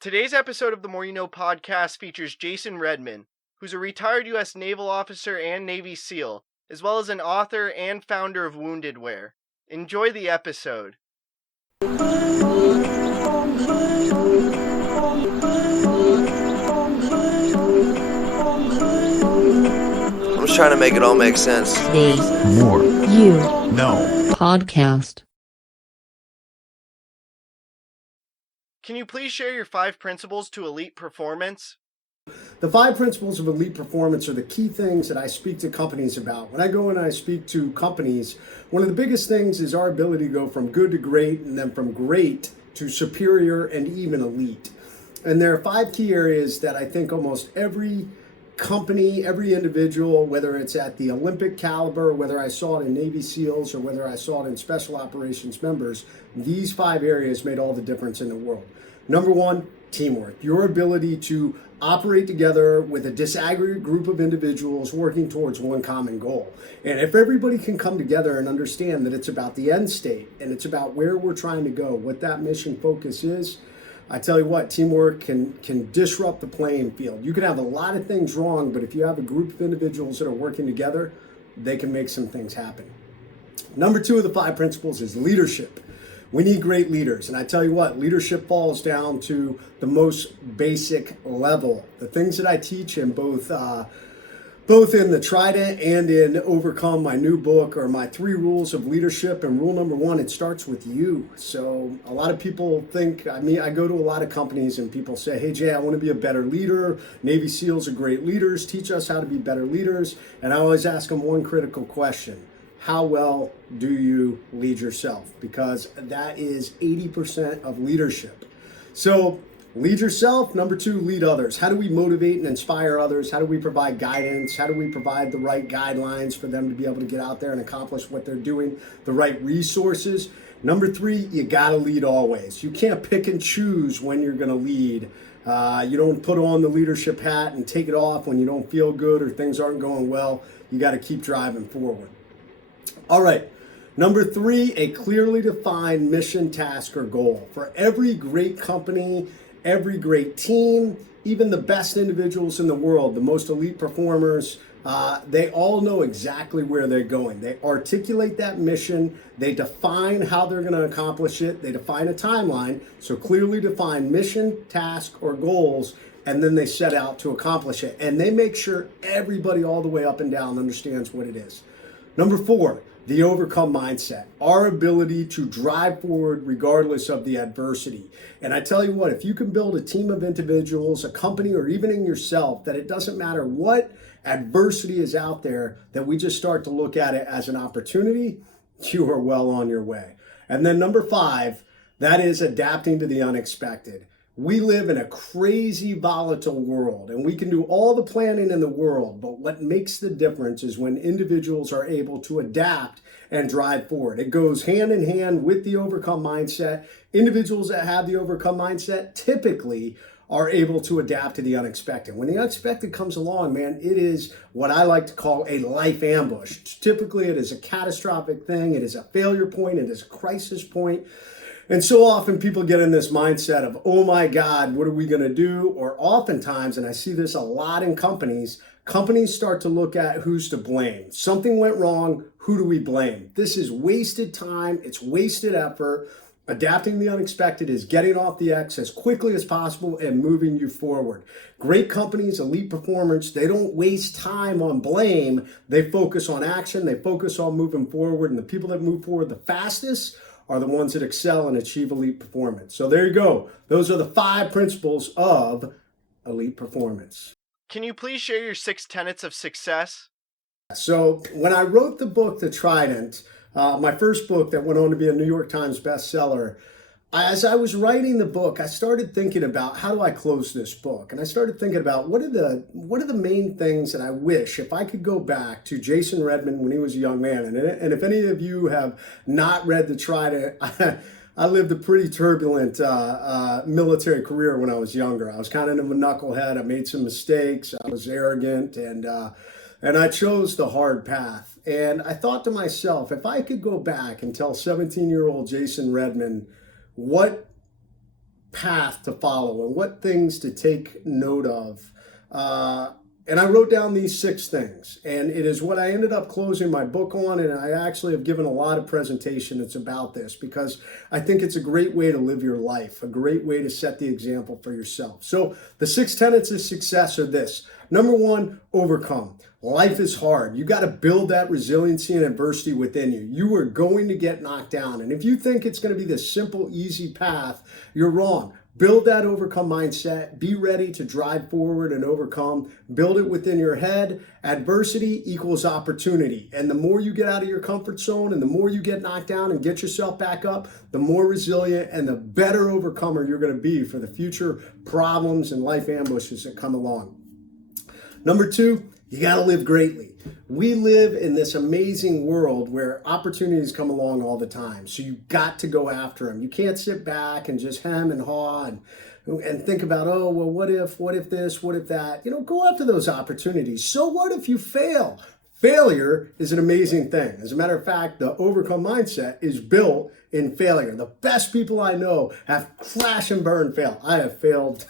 Today's episode of the More You Know podcast features Jason Redman, who's a retired U.S. Naval officer and Navy SEAL, as well as an author and founder of Wounded Wear. Enjoy the episode. I'm just trying to make it all make sense. The More You Know podcast. Can you please share your 5 principles to elite performance? The 5 principles of elite performance are the key things that I speak to companies about. When I go and I speak to companies, one of the biggest things is our ability to go from good to great, and then from great to superior and even elite. And there are 5 key areas that I think almost every company, every individual, whether it's at the Olympic caliber, whether I saw it in Navy SEALs or whether I saw it in Special Operations members, these 5 areas made all the difference in the world. Number 1, teamwork. Your ability to operate together with a disaggregated group of individuals working towards one common goal. And if everybody can come together and understand that it's about the end state and it's about where we're trying to go, what that mission focus is, I tell you what, teamwork can disrupt the playing field. You can have a lot of things wrong, but if you have a group of individuals that are working together, they can make some things happen. Number 2 of the 5 principles is leadership. We need great leaders. And I tell you what, leadership falls down to the most basic level. The things that I teach in both in the Trident and in Overcome, my new book, are my 3 rules of leadership. And rule number 1, it starts with you. So a lot of people think, I go to a lot of companies and people say, hey Jay, I want to be a better leader. Navy SEALs are great leaders. Teach us how to be better leaders. And I always ask them one critical question. How well do you lead yourself? Because that is 80% of leadership. So lead yourself. Number 2, lead others. How do we motivate and inspire others? How do we provide guidance? How do we provide the right guidelines for them to be able to get out there and accomplish what they're doing? The right resources. Number 3, you got to lead always. You can't pick and choose when you're going to lead. You don't put on the leadership hat and take it off when you don't feel good or things aren't going well. You got to keep driving forward. All right, number 3, a clearly defined mission, task, or goal. For every great company, every great team, even the best individuals in the world, the most elite performers, they all know exactly where they're going. They articulate that mission, they define how they're going to accomplish it, they define a timeline, so clearly defined mission, task, or goals, and then they set out to accomplish it. And they make sure everybody all the way up and down understands what it is. Number 4, the overcome mindset, our ability to drive forward regardless of the adversity. And I tell you what, if you can build a team of individuals, a company, or even in yourself, that it doesn't matter what adversity is out there, that we just start to look at it as an opportunity, you are well on your way. And then number 5, that is adapting to the unexpected. We live in a crazy, volatile world, and we can do all the planning in the world, but what makes the difference is when individuals are able to adapt and drive forward. It goes hand in hand with the overcome mindset. Individuals that have the overcome mindset typically are able to adapt to the unexpected. When the unexpected comes along, man, it is what I like to call a life ambush. Typically, it is a catastrophic thing. It is a failure point. It is a crisis point. And so often people get in this mindset of, oh my God, what are we going to do? Or oftentimes, and I see this a lot in companies start to look at who's to blame. Something went wrong, who do we blame? This is wasted time, it's wasted effort. Adapting the unexpected is getting off the X as quickly as possible and moving you forward. Great companies, elite performers, they don't waste time on blame. They focus on action, they focus on moving forward, and the people that move forward the fastest are the ones that excel and achieve elite performance. So there you go. Those are the 5 principles of elite performance. Can you please share your 6 tenets of success? So when I wrote the book, The Trident, my first book that went on to be a New York Times bestseller, as I was writing the book, I started thinking about how do I close this book? And I started thinking about what are the main things that I wish, if I could go back to Jason Redman when he was a young man. And if any of you have not read The Trident, I lived a pretty turbulent military career when I was younger. I was kind of a knucklehead. I made some mistakes. I was arrogant, and I chose the hard path. And I thought to myself, if I could go back and tell 17-year-old Jason Redman what path to follow and what things to take note of. And I wrote down these 6 things, and it is what I ended up closing my book on, and I actually have given a lot of presentation that's about this because I think it's a great way to live your life, a great way to set the example for yourself. So the 6 tenets of success are this. Number 1, overcome. Life is hard. You got to build that resiliency and adversity within you. You are going to get knocked down, and if you think it's going to be this simple, easy path, you're wrong. Build that overcome mindset. Be ready to drive forward and overcome. Build it within your head. Adversity equals opportunity. And the more you get out of your comfort zone and the more you get knocked down and get yourself back up, the more resilient and the better overcomer you're going to be for the future problems and life ambushes that come along. Number 2, you got to live greatly. We live in this amazing world where opportunities come along all the time. So you got to go after them. You can't sit back and just hem and haw and think about, oh, well, what if this, what if that? Go after those opportunities. So what if you fail? Failure is an amazing thing. As a matter of fact, the overcome mindset is built in failure. The best people I know have crash and burn failed. I have failed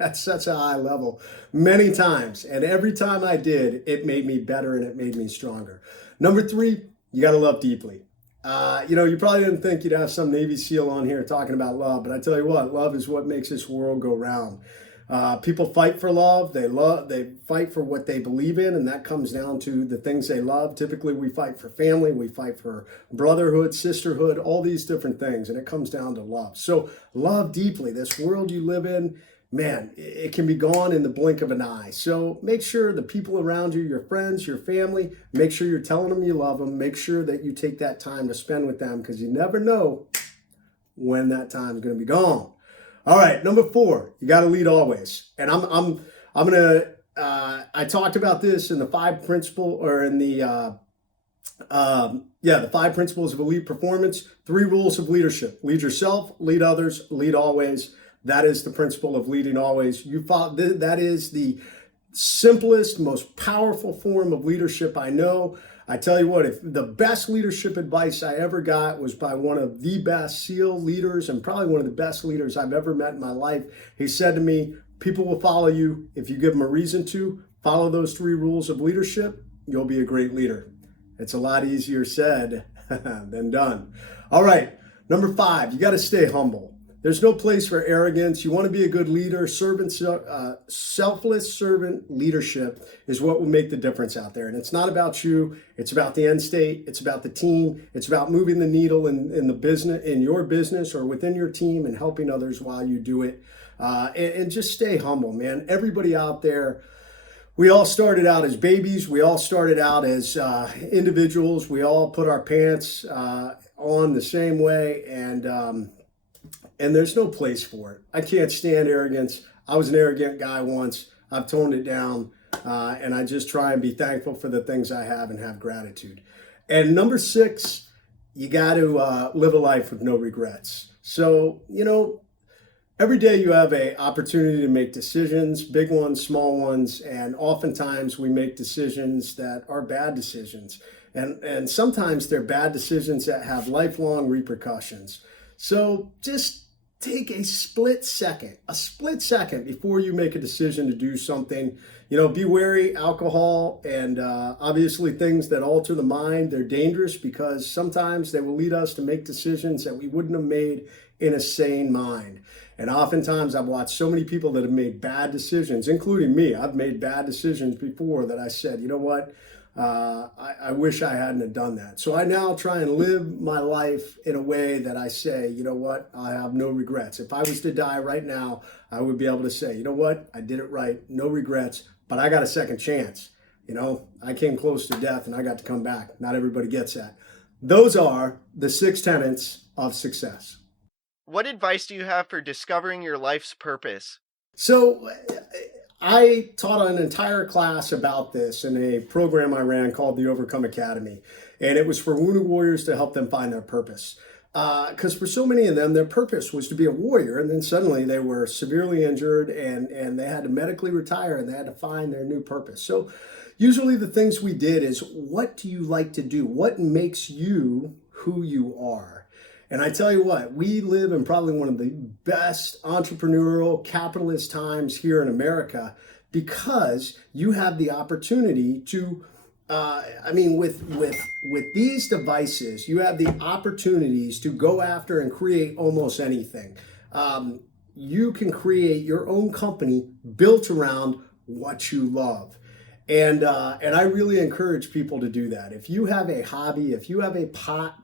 at such a high level many times. And every time I did, it made me better and it made me stronger. Number 3, you got to love deeply. You probably didn't think you'd have some Navy SEAL on here talking about love, but I tell you what, love is what makes this world go round. People fight for love. They fight for what they believe in, and that comes down to the things they love. Typically, we fight for family, we fight for brotherhood, sisterhood, all these different things, and it comes down to love. So love deeply. This world you live in, man, it can be gone in the blink of an eye. So make sure the people around you, your friends, your family, make sure you're telling them you love them. Make sure that you take that time to spend with them because you never know when that time is going to be gone. All right, number 4, you got to lead always. And I'm gonna. I talked about this in the 5 principle or in the the 5 principles of elite performance. 3 rules of leadership: lead yourself, lead others, lead always. That is the principle of leading always. That is the simplest, most powerful form of leadership I know. I tell you what, if the best leadership advice I ever got was by one of the best SEAL leaders and probably one of the best leaders I've ever met in my life. He said to me, people will follow you if you give them a reason to. Follow those 3 rules of leadership, you'll be a great leader. It's a lot easier said than done. All right, number 5, you got to stay humble. There's no place for arrogance. You want to be a good leader. Selfless servant leadership is what will make the difference out there. And it's not about you. It's about the end state. It's about the team. It's about moving the needle in the business, in your business or within your team, and helping others while you do it. And just stay humble, man. Everybody out there, we all started out as babies. We all started out as individuals. We all put our pants on the same way, and there's no place for it. I can't stand arrogance. I was an arrogant guy once. I've toned it down, and I just try and be thankful for the things I have and have gratitude. And number 6, you got to live a life with no regrets. So, every day you have an opportunity to make decisions, big ones, small ones, and oftentimes we make decisions that are bad decisions. And sometimes they're bad decisions that have lifelong repercussions. So just take a split second before you make a decision to do something. Be wary. Alcohol and obviously things that alter the mind, they're dangerous because sometimes they will lead us to make decisions that we wouldn't have made in a sane mind. And oftentimes I've watched so many people that have made bad decisions, including me. I've made bad decisions before that I said, you know what? I wish I hadn't have done that. So I now try and live my life in a way that I say, you know what, I have no regrets. If I was to die right now, I would be able to say, you know what, I did it right, no regrets, but I got a second chance. I came close to death and I got to come back. Not everybody gets that. Those are the 6 tenets of success. What advice do you have for discovering your life's purpose? So I taught an entire class about this in a program I ran called the Overcome Academy. And it was for wounded warriors to help them find their purpose. Because for so many of them, their purpose was to be a warrior. And then suddenly they were severely injured and they had to medically retire and they had to find their new purpose. So usually the things we did is, what do you like to do? What makes you who you are? And I tell you what, we live in probably one of the best entrepreneurial capitalist times here in America because you have the opportunity to, with these devices, you have the opportunities to go after and create almost anything. You can create your own company built around what you love. And I really encourage people to do that. If you have a hobby, if you have a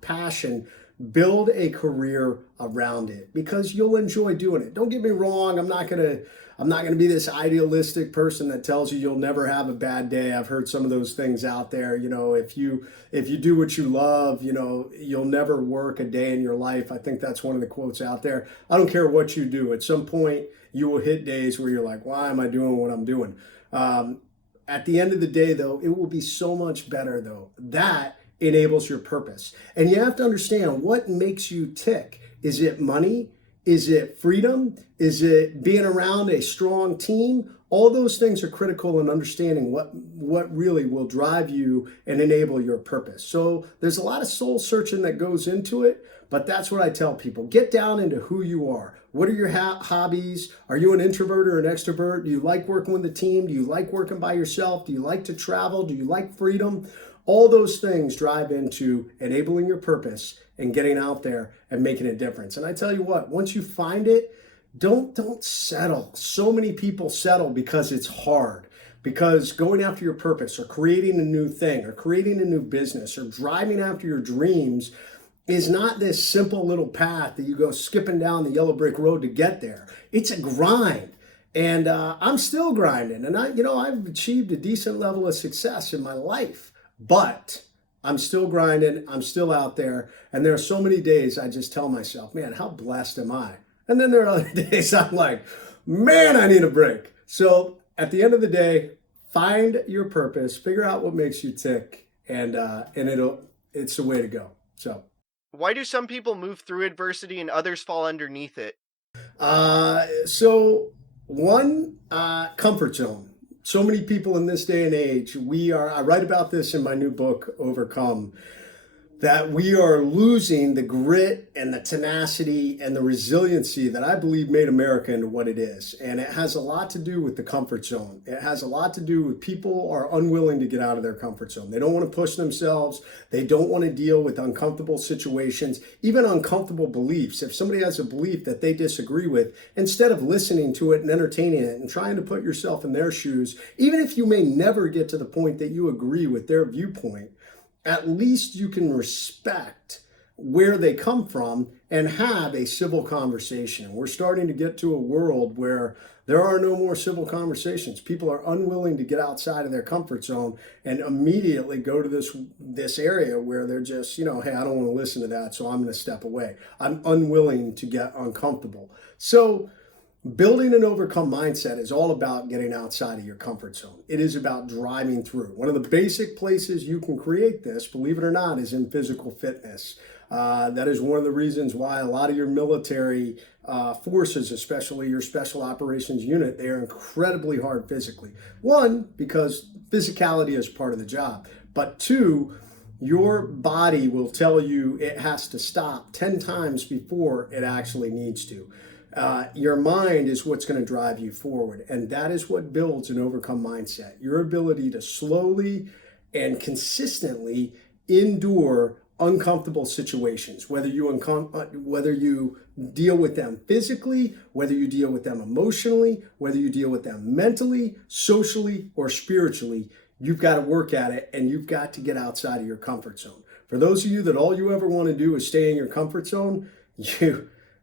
passion, build a career around it because you'll enjoy doing it. Don't get me wrong. I'm not gonna be this idealistic person that tells you you'll never have a bad day. I've heard some of those things out there. If you do what you love, you'll never work a day in your life. I think that's one of the quotes out there. I don't care what you do. At some point, you will hit days where you're like, why am I doing what I'm doing? At the end of the day, though, it will be so much better, though. That enables your purpose. And you have to understand what makes you tick. Is it money? Is it freedom? Is it being around a strong team? All those things are critical in understanding what really will drive you and enable your purpose. So there's a lot of soul searching that goes into it, but that's what I tell people. Get down into who you are. What are your hobbies? Are you an introvert or an extrovert? Do you like working with a team? Do you like working by yourself? Do you like to travel? Do you like freedom? All those things drive into enabling your purpose and getting out there and making a difference. And I tell you what, once you find it, don't settle. So many people settle because it's hard. Because going after your purpose or creating a new thing or creating a new business or driving after your dreams is not this simple little path that you go skipping down the yellow brick road to get there. It's a grind. And I'm still grinding. And I've achieved a decent level of success in my life. But I'm still grinding. I'm still out there. And there are so many days I just tell myself, man, how blessed am I? And then there are other days I'm like, man, I need a break. So at the end of the day, find your purpose, figure out what makes you tick, and it's the way to go. So why do some people move through adversity and others fall underneath it? Comfort zone. So many people in this day and age, I write about this in my new book, Overcome, that we are losing the grit and the tenacity and the resiliency that I believe made America into what it is. And it has a lot to do with the comfort zone. It has a lot to do with people are unwilling to get out of their comfort zone. They don't want to push themselves. They don't want to deal with uncomfortable situations, even uncomfortable beliefs. If somebody has a belief that they disagree with, instead of listening to it and entertaining it and trying to put yourself in their shoes, even if you may never get to the point that you agree with their viewpoint, at least you can respect where they come from and have a civil conversation. We're starting to get to a world where there are no more civil conversations. People are unwilling to get outside of their comfort zone and immediately go to this area where they're just, hey, I don't want to listen to that, so I'm going to step away. I'm unwilling to get uncomfortable. So building an overcome mindset is all about getting outside of your comfort zone. It is about driving through. One of the basic places you can create this, believe it or not, is in physical fitness. That is one of the reasons why a lot of your military forces, especially your special operations unit, they are incredibly hard physically. One, because physicality is part of the job. But two, your body will tell you it has to stop 10 times before it actually needs to. Your mind is what's going to drive you forward. And that is what builds an overcome mindset. Your ability to slowly and consistently endure uncomfortable situations, whether you deal with them physically, whether you deal with them emotionally, whether you deal with them mentally, socially, or spiritually. You've got to work at it, and you've got to get outside of your comfort zone. For those of you that all you ever want to do is stay in your comfort zone,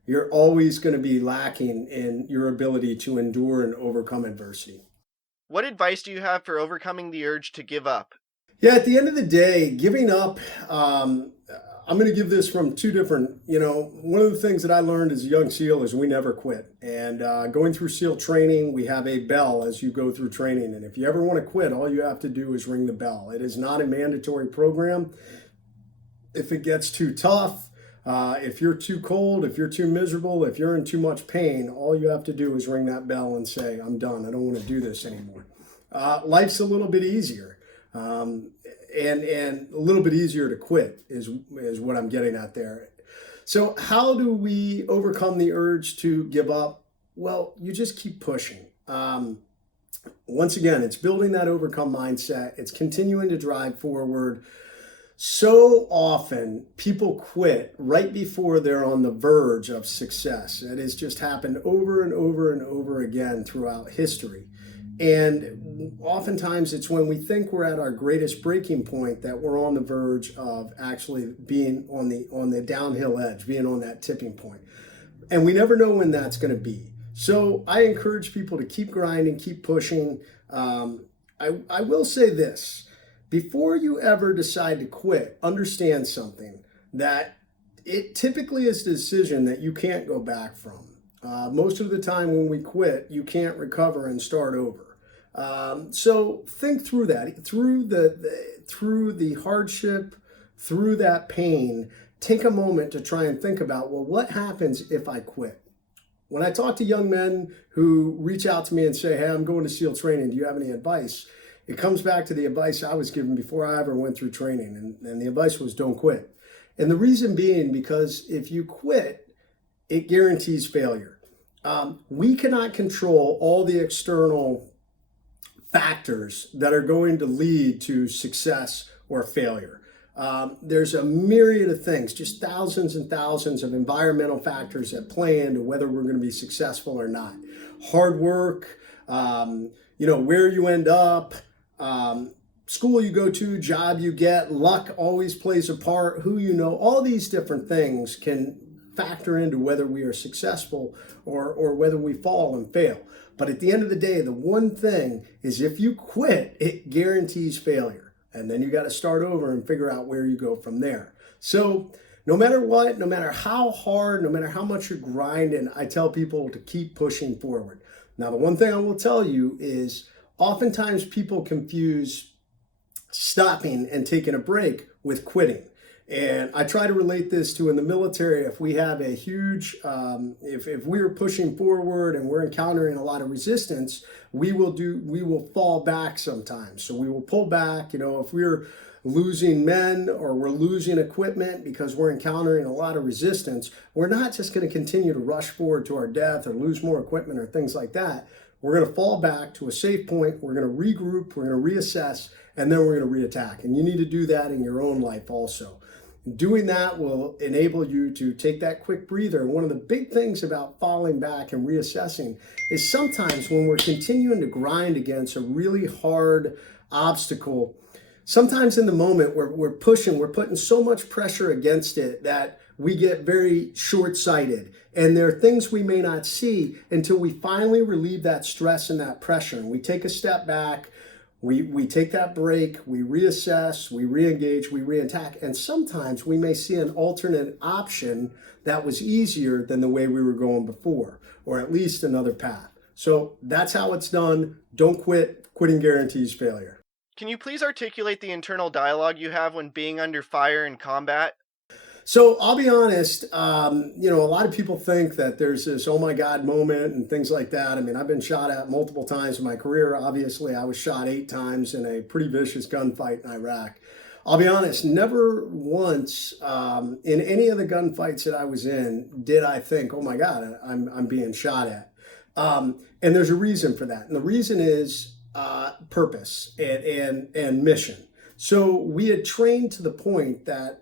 you're always going to be lacking in your ability to endure and overcome adversity. What advice do you have for overcoming the urge to give up? Yeah, at the end of the day, giving up, I'm going to give this from two different, one of the things that I learned as a young SEAL is we never quit. And going through SEAL training, we have a bell as you go through training. And if you ever want to quit, all you have to do is ring the bell. It is not a mandatory program. If it gets too tough, if you're too cold, if you're too miserable, if you're in too much pain, all you have to do is ring that bell and say, I'm done. I don't want to do this anymore. Life's a little bit easier. And a little bit easier to quit is what I'm getting at there. So how do we overcome the urge to give up? Well, you just keep pushing. Once again, it's building that overcome mindset. It's continuing to drive forward. So often people quit right before they're on the verge of success. That has just happened over and over and over again throughout history. And oftentimes it's when we think we're at our greatest breaking point that we're on the verge of actually being on the downhill edge, being on that tipping point. And we never know when that's going to be. So I encourage people to keep grinding, keep pushing. I will say this. Before you ever decide to quit, understand something, that it typically is a decision that you can't go back from. Most of the time when we quit, you can't recover and start over. So think through that, through the hardship, through that pain. Take a moment to try and think about, well, what happens if I quit? When I talk to young men who reach out to me and say, hey, I'm going to SEAL training, do you have any advice? It comes back to the advice I was given before I ever went through training. And the advice was don't quit. And the reason being, because if you quit, it guarantees failure. We cannot control all the external factors that are going to lead to success or failure. There's a myriad of things, just thousands and thousands of environmental factors that play into whether we're going to be successful or not. Hard work, where you end up, school you go to, job you get, luck always plays a part, who you know, all these different things can factor into whether we are successful or whether we fall and fail. But at the end of the day, the one thing is if you quit, it guarantees failure. And then you got to start over and figure out where you go from there. So no matter what, no matter how hard, no matter how much you're grinding, I tell people to keep pushing forward. Now, the one thing I will tell you is oftentimes people confuse stopping and taking a break with quitting. And I try to relate this to in the military, if we have a huge, if we're pushing forward and we're encountering a lot of resistance, we will fall back sometimes. So we will pull back, if we're losing men or we're losing equipment because we're encountering a lot of resistance, we're not just going to continue to rush forward to our death or lose more equipment or things like that. We're going to fall back to a safe point. We're going to regroup. We're going to reassess, and then we're going to reattack. And you need to do that in your own life also. Doing that will enable you to take that quick breather. One of the big things about falling back and reassessing is sometimes when we're continuing to grind against a really hard obstacle, sometimes in the moment we're putting so much pressure against it that we get very short-sighted. And there are things we may not see until we finally relieve that stress and that pressure. And we take a step back, we take that break, we reassess, we re-engage, we re-attack. And sometimes we may see an alternate option that was easier than the way we were going before, or at least another path. So that's how it's done. Don't quit. Quitting guarantees failure. Can you please articulate the internal dialogue you have when being under fire in combat? So I'll be honest, a lot of people think that there's this oh my God moment and things like that. I mean, I've been shot at multiple times in my career. Obviously, I was shot 8 times in a pretty vicious gunfight in Iraq. I'll be honest, never once in any of the gunfights that I was in did I think, oh my God, I'm being shot at. And there's a reason for that. And the reason is purpose and mission. So we had trained to the point that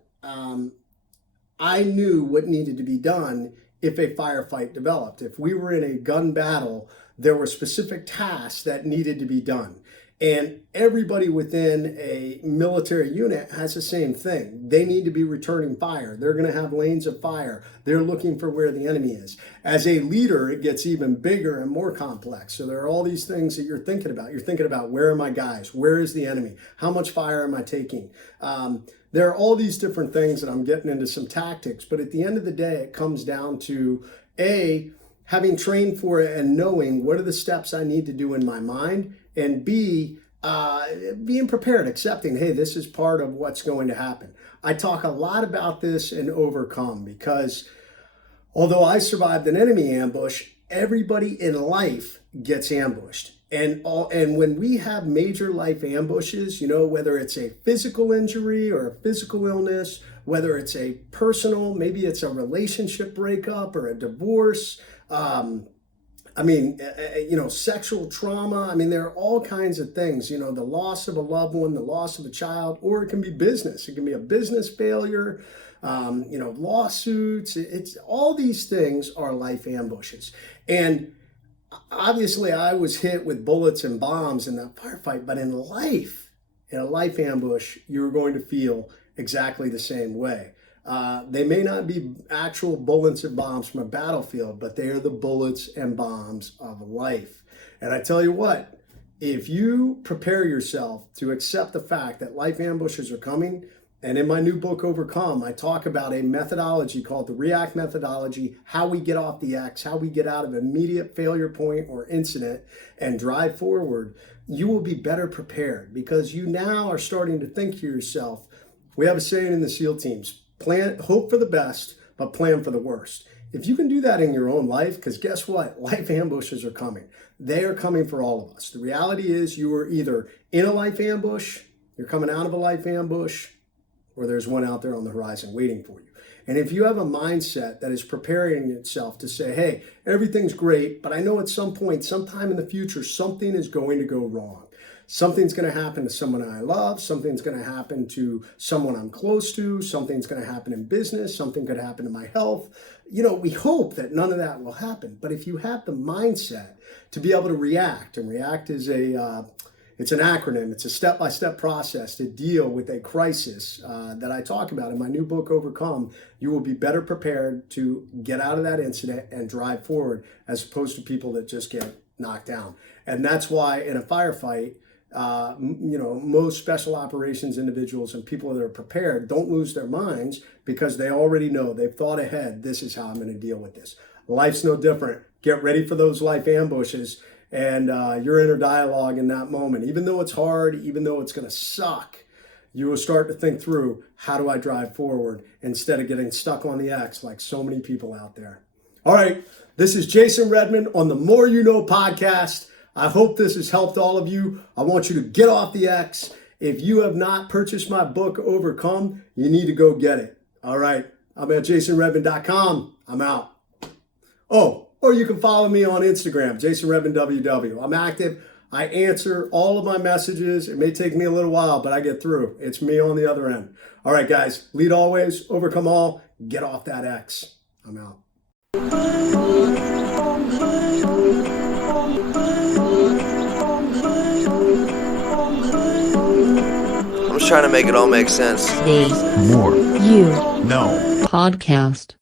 I knew what needed to be done if a firefight developed. If we were in a gun battle, there were specific tasks that needed to be done. And everybody within a military unit has the same thing. They need to be returning fire. They're going to have lanes of fire. They're looking for where the enemy is. As a leader, it gets even bigger and more complex. So there are all these things that you're thinking about. You're thinking about, where are my guys? Where is the enemy? How much fire am I taking? There are all these different things, and I'm getting into some tactics. But at the end of the day, it comes down to A, having trained for it and knowing what are the steps I need to do in my mind, and B, being prepared, accepting, hey, this is part of what's going to happen. I talk a lot about this in Overcome because although I survived an enemy ambush, everybody in life gets ambushed. And when we have major life ambushes, whether it's a physical injury or a physical illness, whether it's a personal, maybe it's a relationship breakup or a divorce. Sexual trauma. There are all kinds of things, the loss of a loved one, the loss of a child, or it can be business. It can be a business failure, lawsuits. It's all these things are life ambushes. And obviously I was hit with bullets and bombs in that firefight, but in a life ambush, you're going to feel exactly the same way. They may not be actual bullets and bombs from a battlefield, but they are the bullets and bombs of life. And I tell you what, if you prepare yourself to accept the fact that life ambushes are coming, and in my new book, Overcome, I talk about a methodology called the REACT methodology, how we get off the X, how we get out of immediate failure point or incident and drive forward, you will be better prepared because you now are starting to think to yourself. We have a saying in the SEAL teams, hope for the best, but plan for the worst. If you can do that in your own life, because guess what? Life ambushes are coming. They are coming for all of us. The reality is you are either in a life ambush, you're coming out of a life ambush, or there's one out there on the horizon waiting for you. And if you have a mindset that is preparing itself to say, hey, everything's great, but I know at some point, sometime in the future, something is going to go wrong. Something's going to happen to someone I love. Something's going to happen to someone I'm close to. Something's going to happen in business. Something could happen to my health. We hope that none of that will happen. But if you have the mindset to be able to react, and react is it's an acronym. It's a step-by-step process to deal with a crisis that I talk about in my new book, Overcome. You will be better prepared to get out of that incident and drive forward as opposed to people that just get knocked down. And that's why in a firefight, most special operations individuals and people that are prepared don't lose their minds because they already know, they've thought ahead, this is how I'm going to deal with this. Life's no different. Get ready for those life ambushes and your inner dialogue in that moment. Even though it's hard, even though it's going to suck, you will start to think through, how do I drive forward instead of getting stuck on the X like so many people out there. All right, this is Jason Redman on the More You Know podcast. I hope this has helped all of you. I want you to get off the X. If you have not purchased my book, Overcome, you need to go get it. All right. I'm at jasonredman.com. I'm out. Oh, or you can follow me on Instagram, jasonredmanww. I'm active. I answer all of my messages. It may take me a little while, but I get through. It's me on the other end. All right, guys. Lead always, overcome all. Get off that X. I'm out. I'm just trying to make it all make sense. The More You Know podcast.